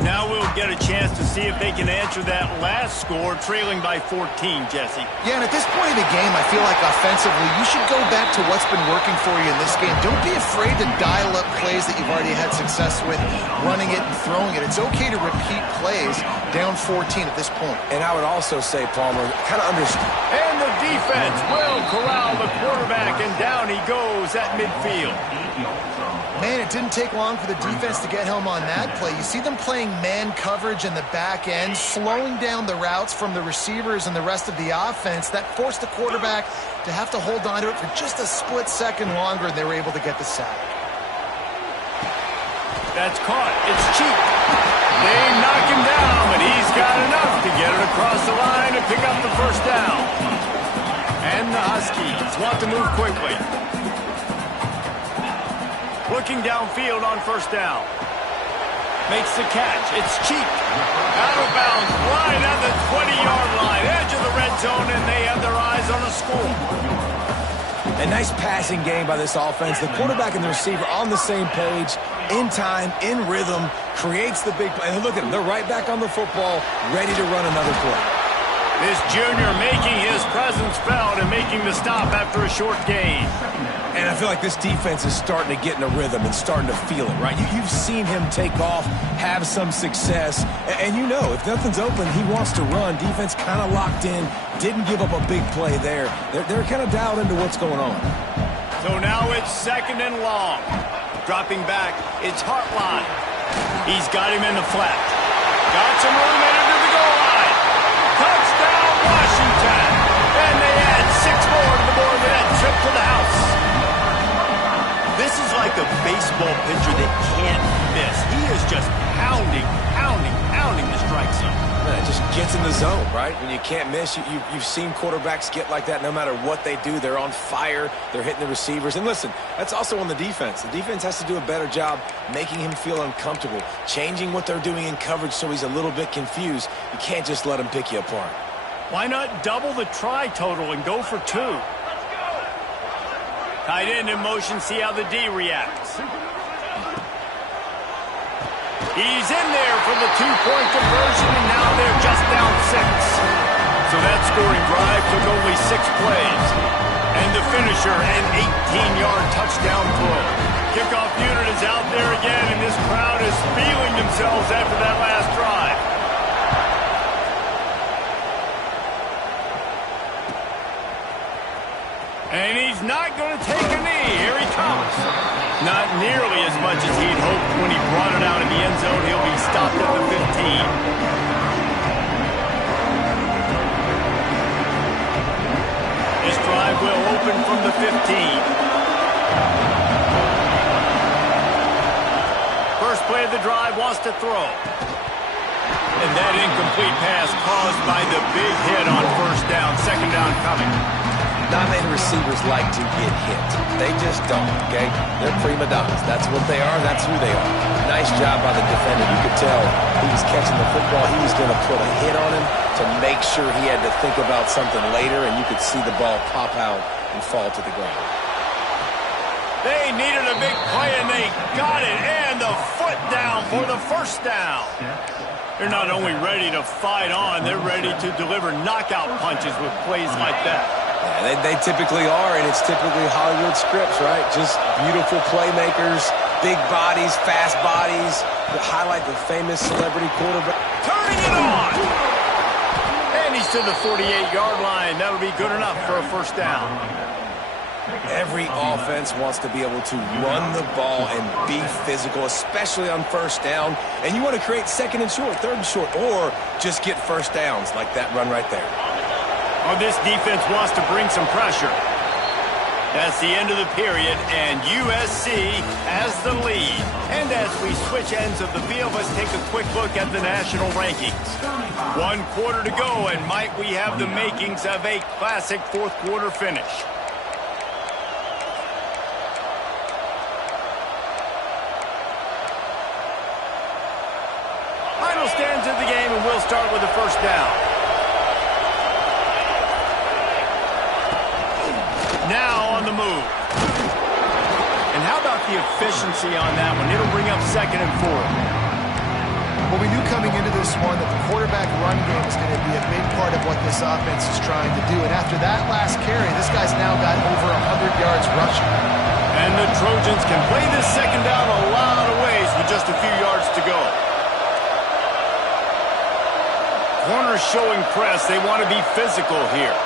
Now we'll get a chance to see if they can answer that last score, trailing by 14, Jesse. Yeah, and at this point of the game, I feel like offensively, you should go back to what's been working for you in this game. Don't be afraid to dial up plays that you've already had success with, running it and throwing it. It's okay to repeat plays down 14 at this point. And I would also say, Palmer, kind of understand. And the defense will corral the quarterback, and down he goes at midfield. Man, it didn't take long for the defense to get home on that play. You see them playing man coverage in the back end, slowing down the routes from the receivers and the rest of the offense. That forced the quarterback to have to hold on to it for just a split second longer, and they were able to get the sack. That's caught. It's cheap. They knock him down, but he's got enough to get it across the line and pick up the first down. And the Huskies want to move quickly. Looking downfield on first down. Makes the catch. It's cheap. Out of bounds. Right at the 20-yard line. Edge of the red zone, and they have their eyes on a score. A nice passing game by this offense. The quarterback and the receiver on the same page, in time, in rhythm, creates the big play. And look at them. They're right back on the football, ready to run another play. This junior making his presence felt and making the stop after a short gain. And I feel like this defense is starting to get in a rhythm and starting to feel it, right? You've seen him take off, have some success, and you know, if nothing's open, he wants to run. Defense kind of locked in, didn't give up a big play there. They're kind of dialed into what's going on. So now it's 2nd and long. Dropping back, it's Hartline. He's got him in the flat. Got some room into the goal line. Touchdown, Washington! And they add 6 more to the board with that trip to the house. This is like a baseball pitcher that can't miss. He is just pounding the strike zone. Yeah, it just gets in the zone, right? When you can't miss, you've seen quarterbacks get like that no matter what they do. They're on fire. They're hitting the receivers. And listen, that's also on the defense. The defense has to do a better job making him feel uncomfortable, changing what they're doing in coverage so he's a little bit confused. You can't just let him pick you apart. Why not double the try total and go for 2? Tight end in motion, see how the D reacts. He's in there for the 2-point conversion, and now they're just down 6. So that scoring drive took only 6 plays. And the finisher, an 18-yard touchdown throw. Kickoff unit is out there again, and this crowd is feeling themselves after that last drive. And he's not going to take a knee. Here he comes. Not nearly as much as he'd hoped when he brought it out in the end zone. He'll be stopped at the 15. This drive will open from the 15. First play of the drive, wants to throw. And that incomplete pass caused by the big hit on first down. Second down coming. Not many receivers like to get hit. They just don't, okay? They're prima donnas. That's what they are. That's who they are. Nice job by the defender. You could tell he was catching the football. He was going to put a hit on him to make sure he had to think about something later, and you could see the ball pop out and fall to the ground. They needed a big play, and they got it. And the foot down for the first down. They're not only ready to fight on, they're ready to deliver knockout punches with plays like that. Yeah, they typically are, and it's typically Hollywood scripts, right? Just beautiful playmakers, big bodies, fast bodies that highlight the famous celebrity quarterback. Turning it on! And he's to the 48-yard line. That'll be good enough for a first down. Every offense wants to be able to run the ball and be physical, especially on first down. And you want to create second and short, third and short, or just get first downs like that run right there. Oh, this defense wants to bring some pressure. That's the end of the period, and USC has the lead. And as we switch ends of the field, let's take a quick look at the national rankings. 1 quarter to go, and might we have the makings of a classic fourth-quarter finish. Final stands of the game, and we'll start with the first down. Now on the move. And how about the efficiency on that one? It'll bring up 2nd and 4. Well, we knew coming into this one that the quarterback run game is going to be a big part of what this offense is trying to do. And after that last carry, this guy's now got over 100 yards rushing. And the Trojans can play this second down a lot of ways with just a few yards to go. Corners showing press. They want to be physical here.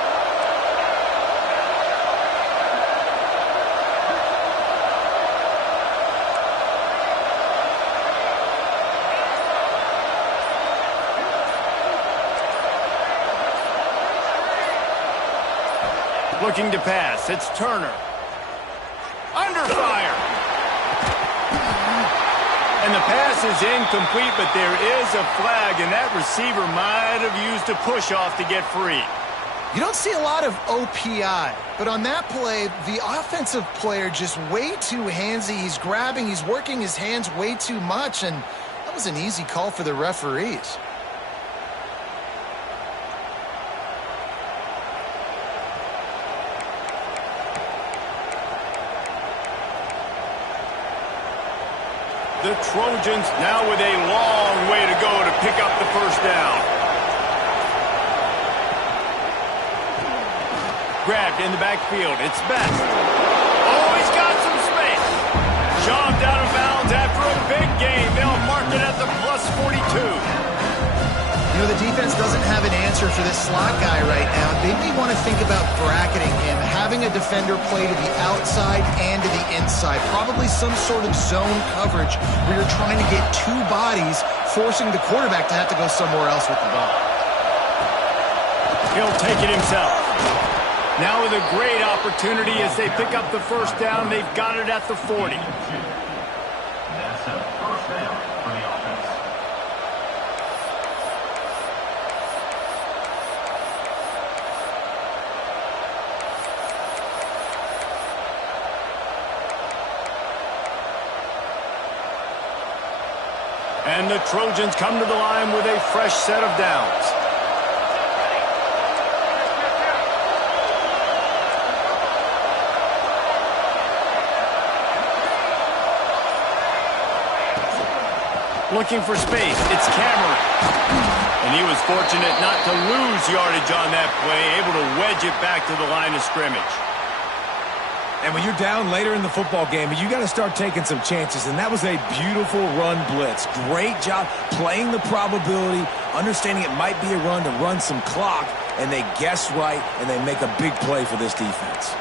Looking to pass. It's Turner. Under fire. And the pass is incomplete, but there is a flag, and that receiver might have used a push-off to get free. You don't see a lot of OPI, but on that play, the offensive player just way too handsy. He's grabbing, he's working his hands way too much, and that was an easy call for the referees. The Trojans now with a long way to go to pick up the first down. Grabbed in the backfield. It's Best. Oh, he's got some space. Shoved out of bounds after a big game. They'll mark it at the plus 42. You know, the defense doesn't have an answer for this slot guy right now. They may want to think about bracketing him, having a defender play to the outside and to the inside. Probably some sort of zone coverage where you're trying to get 2 bodies, forcing the quarterback to have to go somewhere else with the ball. He'll take it himself. Now with a great opportunity as they pick up the first down. They've got it at the 40. And the Trojans come to the line with a fresh set of downs. Looking for space, it's Cameron. And he was fortunate not to lose yardage on that play, able to wedge it back to the line of scrimmage. And when you're down later in the football game, you got to start taking some chances, and that was a beautiful run blitz. Great job playing the probability, understanding it might be a run to run some clock, and they guess right, and they make a big play for this defense.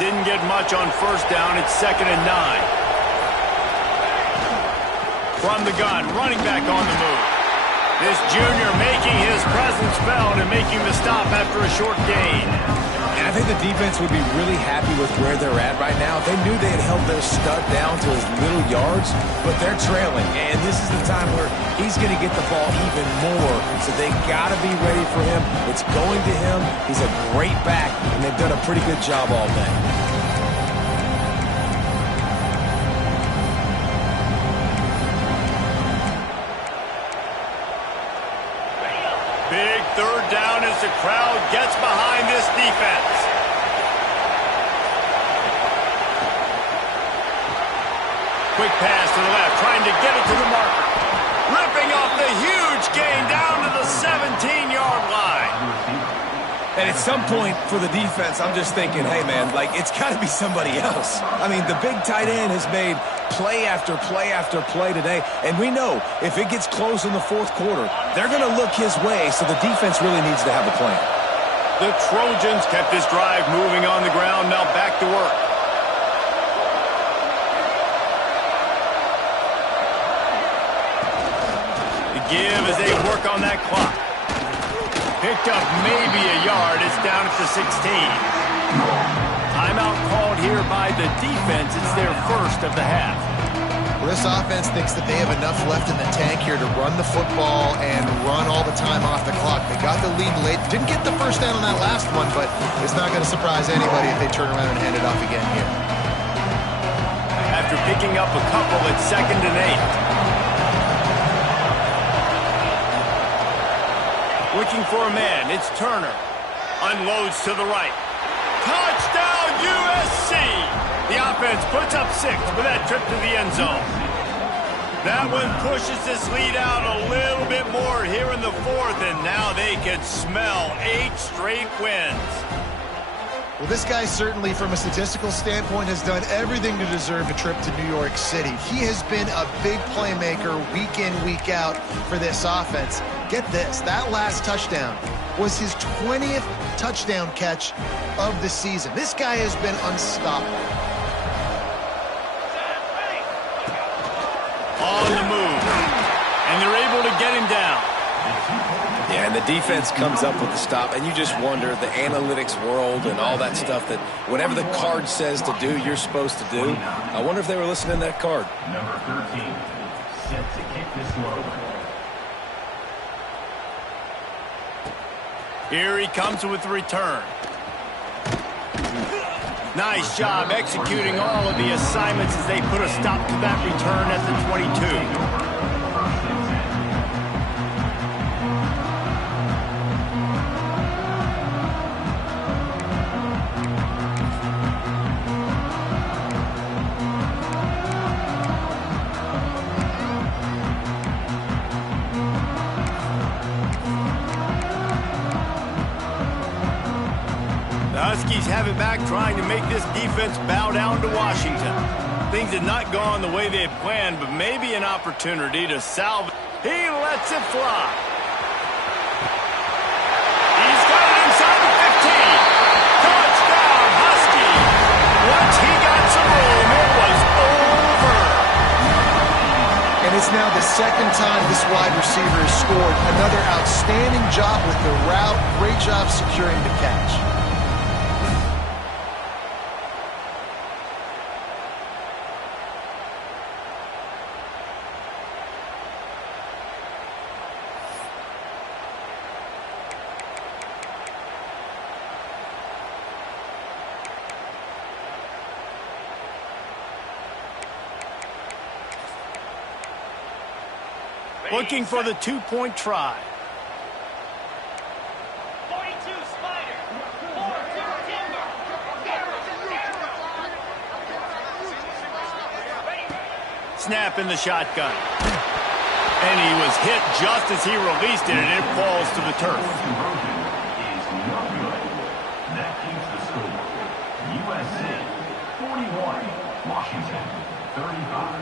Didn't get much on first down. It's 2nd and 9. From the gun, running back on the move. This junior making his presence felt and making the stop after a short gain. And I think the defense would be really happy with where they're at right now. They knew they had held their stud down to his little yards, but they're trailing. And this is the time where he's going to get the ball even more. So they got to be ready for him. It's going to him. He's a great back, and they've done a pretty good job all day. Big 3rd down as the crowd gets behind this defense. Quick pass to the left, trying to get it to the marker. Ripping off the huge gain down to the 17-yard line. And at some point for the defense, I'm just thinking, hey, man, like, it's got to be somebody else. I mean, the big tight end has made play after play after play today. And we know if it gets close in the 4th quarter, they're going to look his way, so the defense really needs to have a plan. The Trojans kept this drive moving on the ground, now back to work. The give as they work on that clock. Picked up maybe a yard. It's down at the 16. Timeout called here by the defense. It's their first of the half. Well, this offense thinks that they have enough left in the tank here to run the football and run all the time off the clock. They got the lead late. Didn't get the first down on that last one, but it's not going to surprise anybody if they turn around and hand it off again here. After picking up a couple, it's 2nd and 8. Looking for a man, it's Turner. Unloads to the right. Touchdown, USC! The offense puts up 6 with that trip to the end zone. That one pushes this lead out a little bit more here in the 4th, and now they can smell 8 straight wins. Well, this guy certainly, from a statistical standpoint, has done everything to deserve a trip to New York City. He has been a big playmaker week in, week out for this offense. Get this, that last touchdown was his 20th touchdown catch of the season. This guy has been unstoppable. On the move, and they're able to get him down. Yeah, and the defense comes up with the stop, and you just wonder, the analytics world and all that stuff, that whatever the card says to do, you're supposed to do. I wonder if they were listening to that card. Number 13, set to kick this one. Here he comes with the return. Nice job executing all of the assignments as they put a stop to that return at the 22. Huskies have it back, trying to make this defense bow down to Washington. Things had not gone the way they had planned, but maybe an opportunity to salvage. He lets it fly. He's got it inside the 15. Touchdown, Husky. Once he got some room, it was over. And it's now the 2nd time this wide receiver has scored. Another outstanding job with the route. Great job securing the catch. Looking for the two-point try. 42 Spider. 4-2 Timber. Snap in the shotgun. And he was hit just as he released it, and it falls to the turf. Conversion is no good. That keeps the score. USC 41. Washington 35.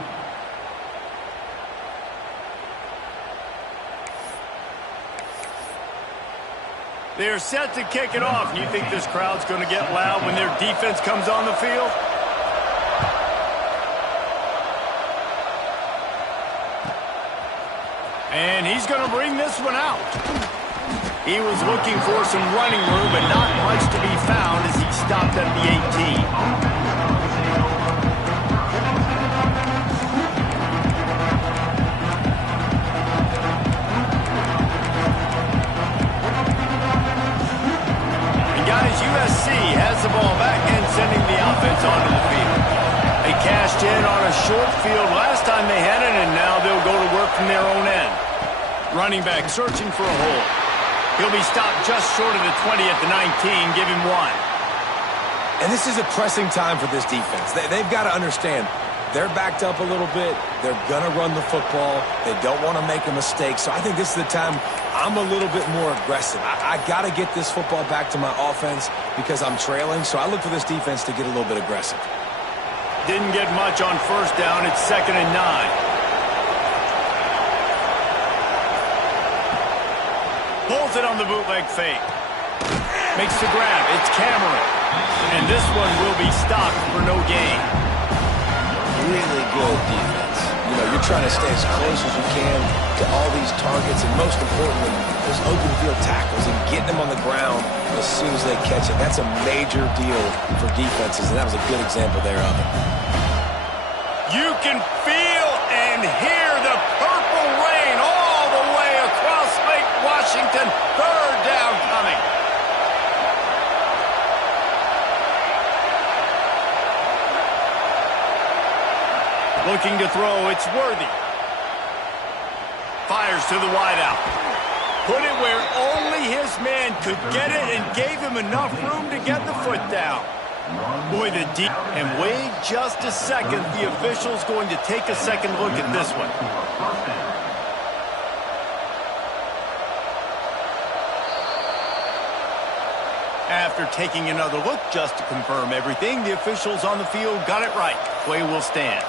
They're set to kick it off. You think this crowd's going to get loud when their defense comes on the field? And he's going to bring this one out. He was looking for some running room, but not much to be found as he stopped at the 18. USC has the ball back and sending the offense onto the field. They cashed in on a short field last time they had it, and now they'll go to work from their own end. Running back searching for a hole. He'll be stopped just short of the 20 at the 19. Give him one. And this is a pressing time for this defense. They've got to understand, they're backed up a little bit. They're going to run the football. They don't want to make a mistake. So I think this is the time I'm a little bit more aggressive. I got to get this football back to my offense because I'm trailing. So I look for this defense to get a little bit aggressive. Didn't get much on first down. It's 2nd and 9. Pulls it on the bootleg fake. Makes the grab. It's Cameron. And this one will be stopped for no gain. Really good defense. You know, you're trying to stay as close as you can to all these targets, and most importantly, those open field tackles and getting them on the ground as soon as they catch it. That's a major deal for defenses, and that was a good example there of it. You can feel and hear the purple rain all the way across Lake Washington. 3rd down coming. Looking to throw, it's Worthy. Fires to the wideout. Put it where only his man could get it and gave him enough room to get the foot down. Boy, the deep. And wait just a second. The official's going to take a second look at this one. After taking another look just to confirm everything, the officials on the field got it right. Play will stand.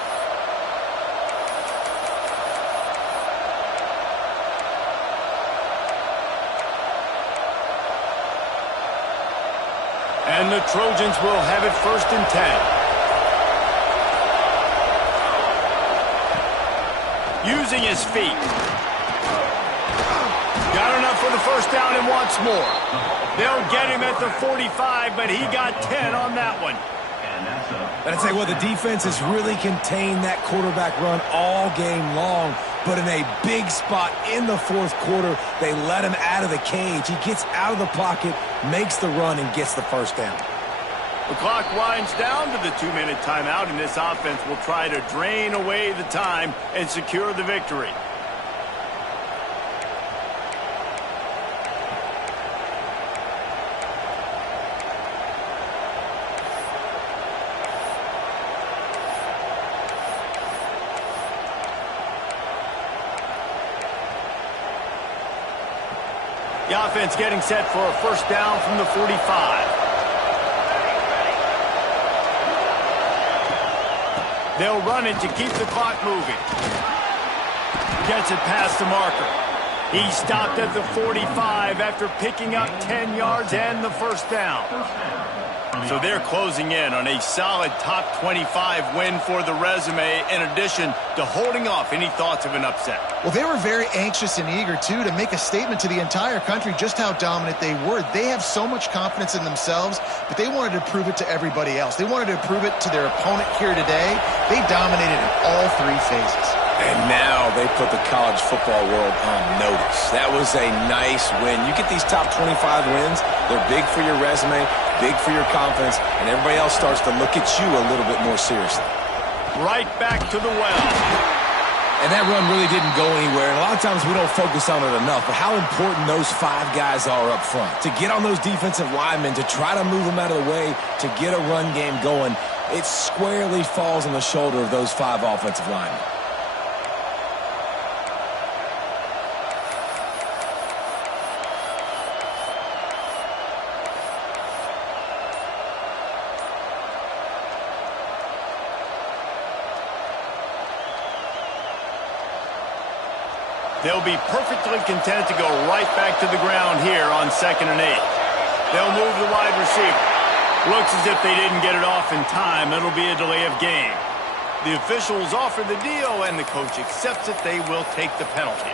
And the Trojans will have it 1st and 10. Using his feet. Got enough for the first down and wants more. They'll get him at the 45, but he got 10 on that one. But I'd say, well, the defense has really contained that quarterback run all game long. But in a big spot in the 4th quarter, they let him out of the cage. He gets out of the pocket, makes the run, and gets the first down. The clock winds down to the 2-minute timeout, and this offense will try to drain away the time and secure the victory. The offense getting set for a first down from the 45. They'll run it to keep the clock moving. Gets it past the marker. He stopped at the 45 after picking up 10 yards and the first down. So they're closing in on a solid top 25 win for the resume, in addition to holding off any thoughts of an upset. Well, they were very anxious and eager, too, to make a statement to the entire country just how dominant they were. They have so much confidence in themselves, but they wanted to prove it to everybody else. They wanted to prove it to their opponent here today. They dominated in all 3 phases. And now they put the college football world on notice. That was a nice win. You get these top 25 wins, they're big for your resume, big for your confidence, and everybody else starts to look at you a little bit more seriously. Right back to the well. And that run really didn't go anywhere. And a lot of times we don't focus on it enough, but how important those 5 guys are up front. To get on those defensive linemen, to try to move them out of the way, to get a run game going, it squarely falls on the shoulder of those 5 offensive linemen. They'll be perfectly content to go right back to the ground here on 2nd and 8. They'll move the wide receiver. Looks as if they didn't get it off in time. It'll be a delay of game. The officials offer the deal, and the coach accepts it. They will take the penalty.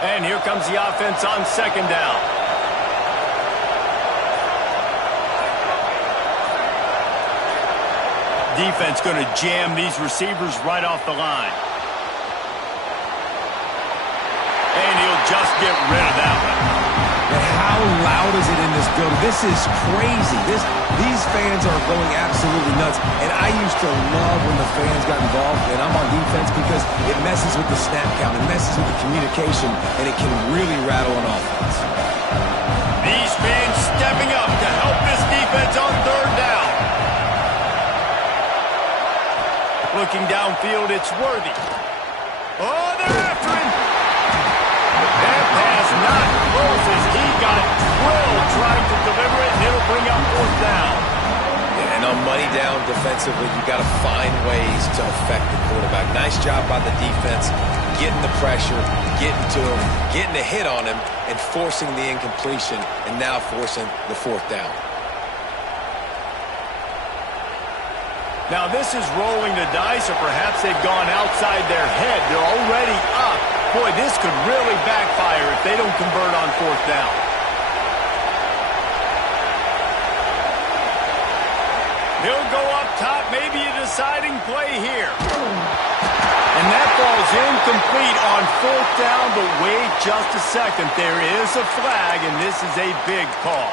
And here comes the offense on 2nd down. Defense going to jam these receivers right off the line. And he'll just get rid of that one. And how loud is it in this building? This is crazy. These fans are going absolutely nuts. And I used to love when the fans got involved, and I'm on defense, because it messes with the snap count. It messes with the communication, and it can really rattle an offense. These fans stepping up to help this defense on 3rd down. Looking downfield, it's Worthy. Oh, they're after him. That pass not close as he got drilled trying to deliver it, and it'll bring up 4th down. And on money down defensively, you got to find ways to affect the quarterback. Nice job by the defense, getting the pressure, getting to him, getting a hit on him, and forcing the incompletion, and now forcing the 4th down. Now this is rolling the dice, or perhaps they've gone outside their head. They're already up. Boy, this could really backfire if they don't convert on 4th down. He'll go up top, maybe a deciding play here. And that ball's incomplete on 4th down, but wait just a second. There is a flag, and this is a big call.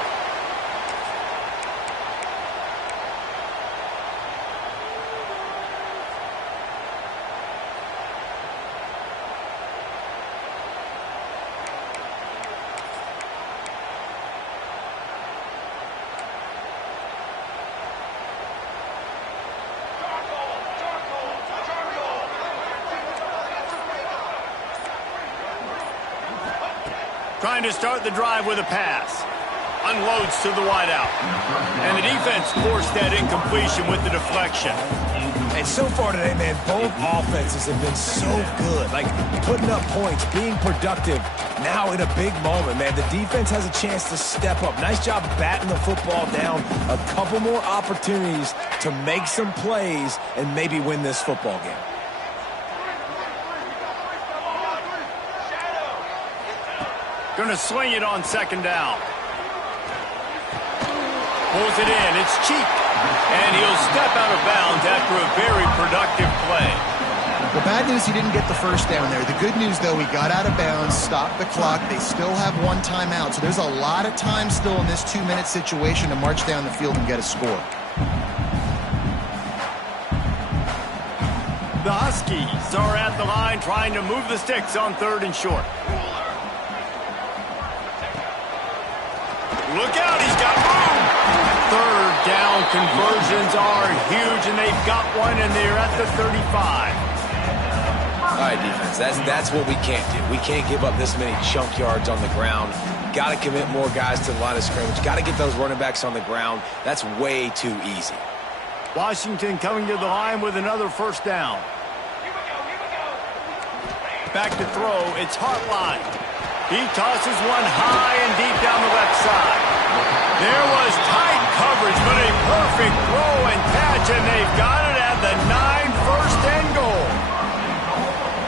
Trying to start the drive with a pass. Unloads to the wideout. And the defense forced that incompletion with the deflection. And so far today, man, both offenses have been so good. Like, putting up points, being productive. Now in a big moment, man, the defense has a chance to step up. Nice job batting the football down. A couple more opportunities to make some plays and maybe win this football game. Going to swing it on 2nd down. Pulls it in. It's Cheek. And he'll step out of bounds after a very productive play. Well, bad news, he didn't get the 1st down there. The good news, though, he got out of bounds, stopped the clock. They still have 1 timeout. So there's a lot of time still in this 2-minute situation to march down the field and get a score. The Huskies are at the line trying to move the sticks on 3rd and short. Look out, he's got room. 3rd down conversions are huge, and they've got one, and they're at the 35. All right, defense, that's what we can't do. We can't give up this many chunk yards on the ground. Got to commit more guys to the line of scrimmage. Got to get those running backs on the ground. That's way too easy. Washington coming to the line with another 1st down. Back to throw, it's Hartline. He tosses one high and deep down the left side. There was tight coverage, but a perfect throw and catch, and they've got it at the 9, 1st and goal.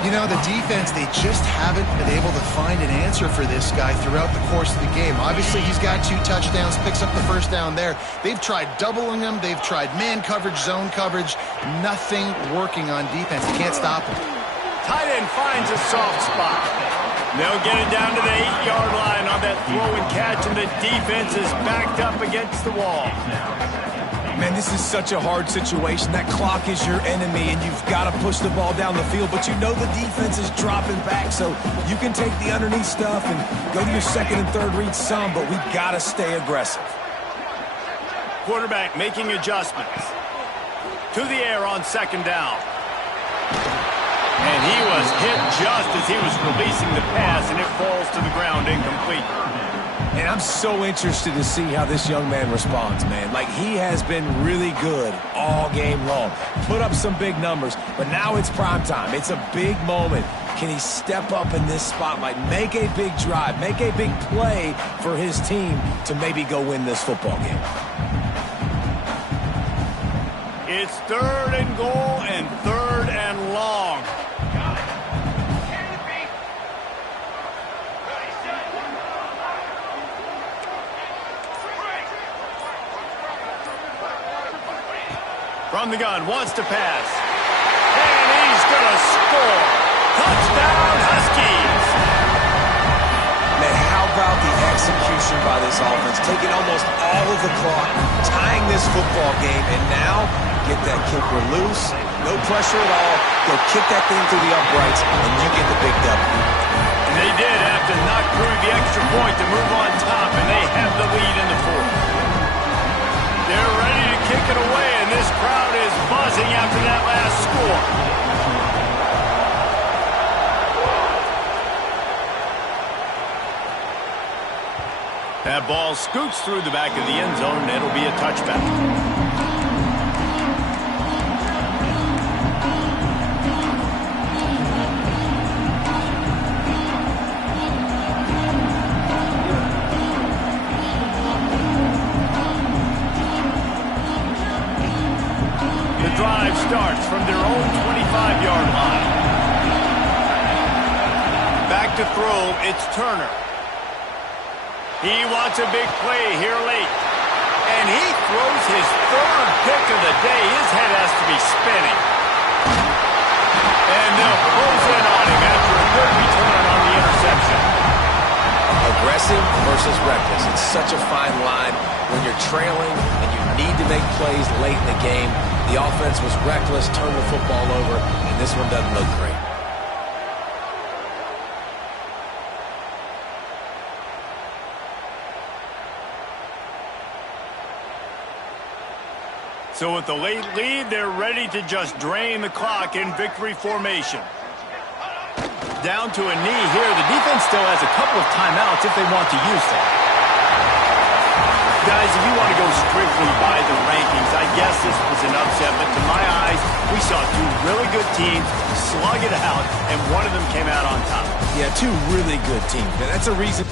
You know, the defense, they just haven't been able to find an answer for this guy throughout the course of the game. Obviously, he's got 2 touchdowns, picks up the 1st down there. They've tried doubling him. They've tried man coverage, zone coverage. Nothing working on defense. You can't stop him. Tight end finds a soft spot. They'll get it down to the 8-yard line on that throw and catch, and the defense is backed up against the wall. Man, this is such a hard situation. That clock is your enemy, and you've got to push the ball down the field, but you know the defense is dropping back, so you can take the underneath stuff and go to your second and third read some, but we've got to stay aggressive. Quarterback making adjustments. To the air on second down. And he was hit just as he was releasing the pass, and it falls to the ground incomplete. And I'm so interested to see how this young man responds, man. Like, he has been really good all game long. Put up some big numbers, but now it's prime time. It's a big moment. Can he step up in this spotlight, make a big drive, make a big play for his team to maybe go win this football game? It's 3rd and goal and 3rd and long. From the gun, wants to pass. And he's going to score. Touchdown, Huskies. Man, how about the execution by this offense? Taking almost all of the clock, tying this football game, and now get that kicker loose. No pressure at all. Go kick that thing through the uprights, and you get the big W. And they did have to knock through the extra point to move on top, and they have the lead in the 4th. They're ready to kick it away, and this crowd is buzzing after that last score. That ball scoots through the back of the end zone, and it'll be a touchback. Drive starts from their own 25-yard line. Back to throw, it's Turner. He wants a big play here late. And he throws his 3rd pick of the day. His head has to be spinning. And they'll close in on him after a good return on the interception. Aggressive versus reckless. It's such a fine line when you're trailing and you need to make plays late in the game. The offense was reckless, turned the football over, and this one doesn't look great. So with the late lead, they're ready to just drain the clock in victory formation. Down to a knee here. The defense still has a couple of timeouts if they want to use them. Guys, if you want to go strictly by the rankings, I guess this was an upset, but to my eyes, we saw 2 really good teams slug it out, and one of them came out on top. Yeah, 2 really good teams, and that's a reason.